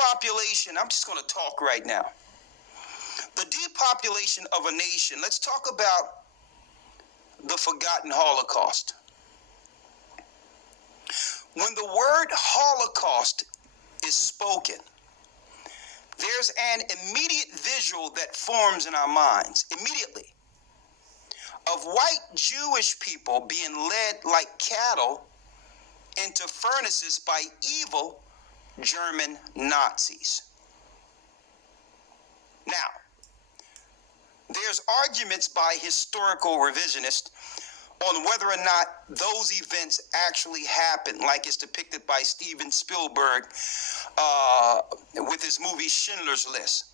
depopulation, I'm just going to talk right now. The depopulation of a nation. Let's talk about the forgotten Holocaust. When the word Holocaust is spoken, there's an immediate visual that forms in our minds, immediately, of white Jewish people being led like cattle into furnaces by evil German Nazis. Now, there's arguments by historical revisionists on whether or not those events actually happened, like it's depicted by Steven Spielberg with his movie Schindler's List.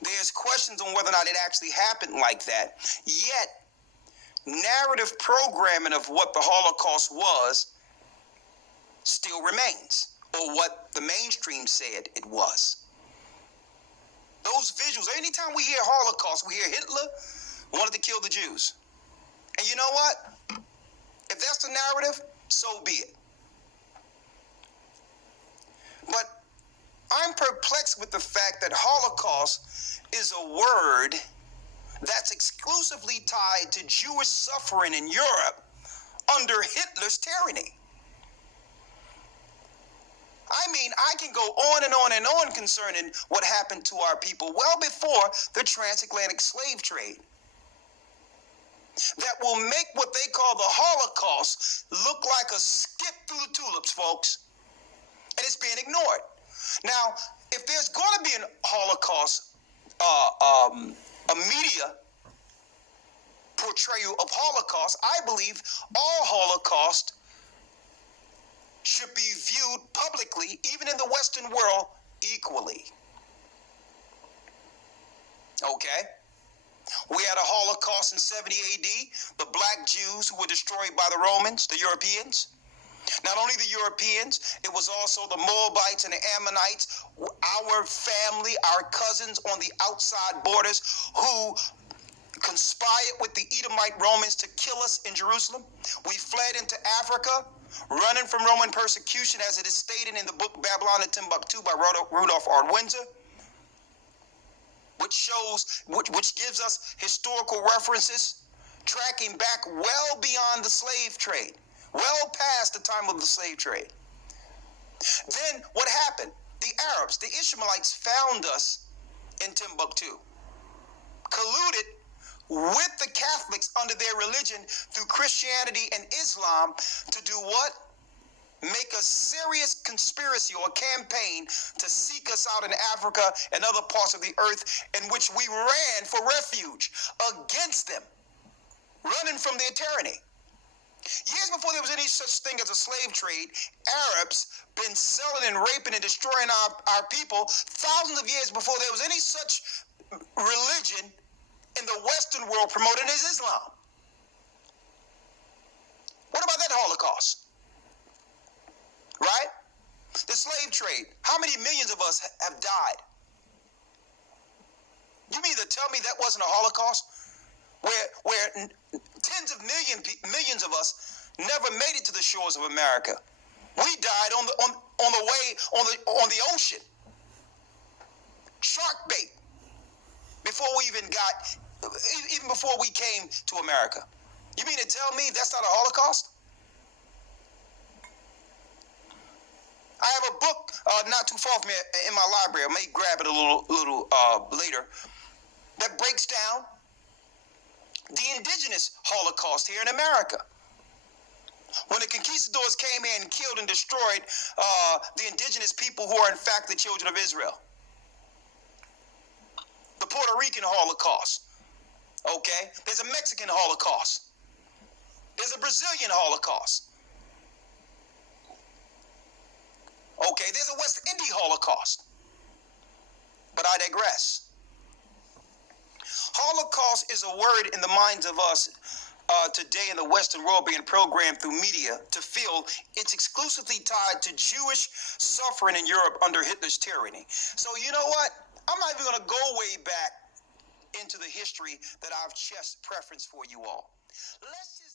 There's questions on whether or not it actually happened like that. Yet, narrative programming of what the Holocaust was still remains, or what the mainstream said it was. Those visuals, anytime we hear Holocaust, we hear Hitler wanted to kill the Jews. And you know what? If that's the narrative, so be it. But I'm perplexed with the fact that Holocaust is a word that's exclusively tied to Jewish suffering in Europe under Hitler's tyranny. I mean, I can go on and on and on concerning what happened to our people well before the transatlantic slave trade. That will make what they call the Holocaust look like a skip through the tulips, folks. And it's being ignored. Now, if there's going to be an Holocaust, a media portrayal of Holocaust, I believe all Holocaust should be viewed publicly, even in the Western world, equally. Okay? We had a Holocaust in 70 AD, the black Jews who were destroyed by the Romans, the Europeans. Not only the Europeans, it was also the Moabites and the Ammonites, our family, our cousins on the outside borders who conspired with the Edomite Romans to kill us in Jerusalem. We fled into Africa, running from Roman persecution, as it is stated in the book Babylon and Timbuktu by Rudolph R. Windsor, which gives us historical references tracking back well beyond the slave trade, well past the time of the slave trade. Then what happened? The Arabs, the Ishmaelites, found us in Timbuktu, colluded with the Catholics under their religion through Christianity and Islam to do what? Make a serious conspiracy or campaign to seek us out in Africa and other parts of the earth, in which we ran for refuge against them, running from their tyranny. Years before there was any such thing as a slave trade, Arabs been selling and raping and destroying our people thousands of years before there was any such religion in the Western world promoted as Islam. What about that Holocaust? Right? The slave trade. How many millions of us have died? You mean to tell me that wasn't a Holocaust? Where tens of millions of us never made it to the shores of America. We died on the ocean. Shark bait. Even before we came to America. You mean to tell me that's not a Holocaust? I have a book not too far from me in my library. I may grab it a little later, that breaks down the indigenous Holocaust here in America. When the conquistadors came in and killed and destroyed the indigenous people who are in fact the children of Israel. The Puerto Rican Holocaust. Okay? There's a Mexican Holocaust. There's a Brazilian Holocaust. Okay, there's a West Indian Holocaust. But I digress. Holocaust is a word in the minds of us today in the Western world being programmed through media to feel it's exclusively tied to Jewish suffering in Europe under Hitler's tyranny. So you know what? I'm not even going to go way back into the history that I've just preferenced for you all. Let's just